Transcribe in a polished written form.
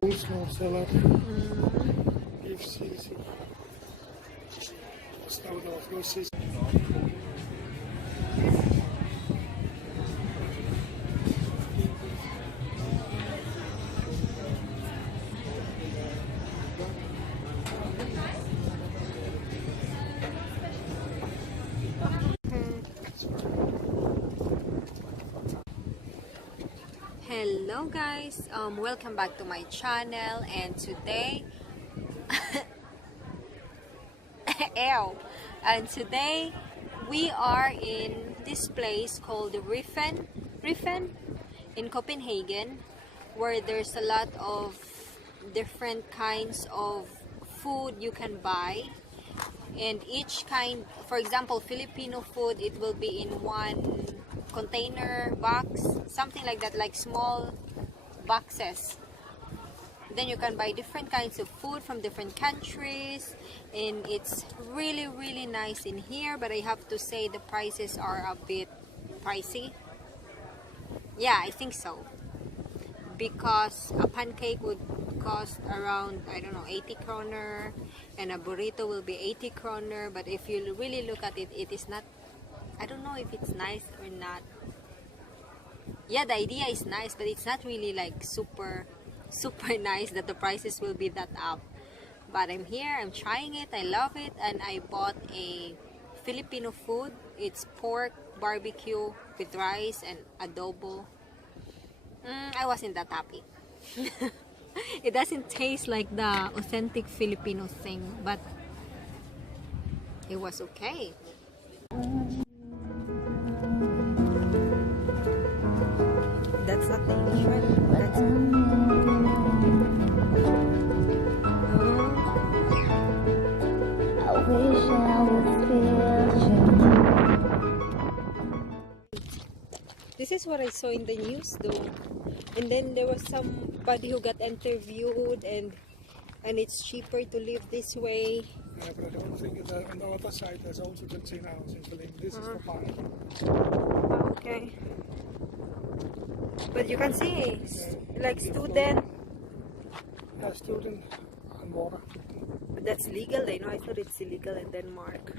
Coleslaw salad, beef sisig, sourdough sisig. Hello guys, welcome back to my channel, and today Ew. And today we are in this place called Riffen in Copenhagen, where there's a lot of different kinds of food you can buy, and each kind, for example Filipino food, it will be in one container box, something like that, like small boxes. Then you can buy different kinds of food from different countries, and it's really nice in here. But I have to say the prices are a bit pricey. Yeah, I think so, because a pancake would cost around, I don't know, 80 kroner, and a burrito will be 80 kroner. But if you really look at it, it is not, I don't know if it's nice or not. Yeah, the idea is nice, but it's not really like super nice that the prices will be that up. But I'm here, I'm trying it, I love it, and I bought a Filipino food. It's pork barbecue with rice and adobo. I wasn't that happy. It doesn't taste like the authentic Filipino thing, but it was okay. That's not the English one. That's I wish I was still. This is what I saw in the news though. And then there was somebody who got interviewed, and it's cheaper to live this way. Yeah, but I don't think that on the other side there's also the tin house in Berlin. This is the park. Oh, okay. But you can see, like student. Yeah, student and water. But that's legal, I know. I thought it's illegal in Denmark.